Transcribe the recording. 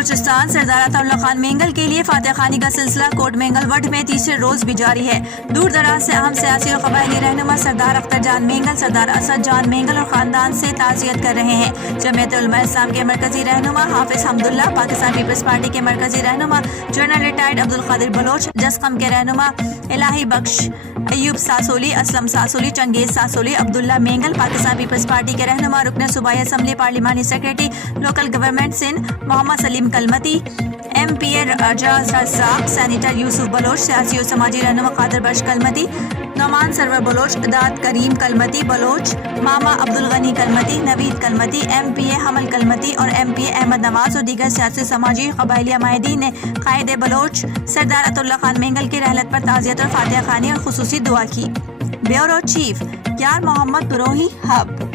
بلوچستان سردار عطاء خان مینگل کے لیے فاتح خانی کا سلسلہ کوٹ مینگل وڈ میں تیسرے روز بھی جاری ہے۔ دور دراز سے اہم سیاسی اور قبائلی رہنما سردار اختر جان مینگل، سردار اسد جان مینگل اور خاندان سے تعزیت کر رہے ہیں۔ جمعیت علماء اسلام کے مرکزی رہنما حافظ حمداللہ، پاکستان پیپلز پارٹی کے مرکزی رہنما جنرل ریٹائرڈ عبدالقادر بلوچ، جسقم کے رہنما الہی بخش ایوب ساسولی، اسلم ساسولی، چنگیز ساسولی، عبداللہ مینگل، پاکستان پیپلز پارٹی کے رہنما رکن صوبائی اسمبلی پارلیمانی سیکریٹری لوکل گورنمنٹ سندھ محمد سلیم کلمتی، ایم پی اے راجاز رزاق، سینیٹر یوسف بلوچ، سیاسی و سماجی رہنما قادر بخش کلمتی، نعمان سرور بلوچ، داد کریم کلمتی بلوچ، ماما عبدالغنی کلمتی، نوید کلمتی، ایم پی اے حمل کلمتی اور ایم پی اے احمد نواز اور دیگر سیاسی سماجی قبائلی عمائدین نے قائد بلوچ سردار عطاء خان مینگل کی رحلت پر تعزیت اور فاتح خانی اور خصوصی دعا کی۔ بیورو چیف یار محمد بروہی، ہب۔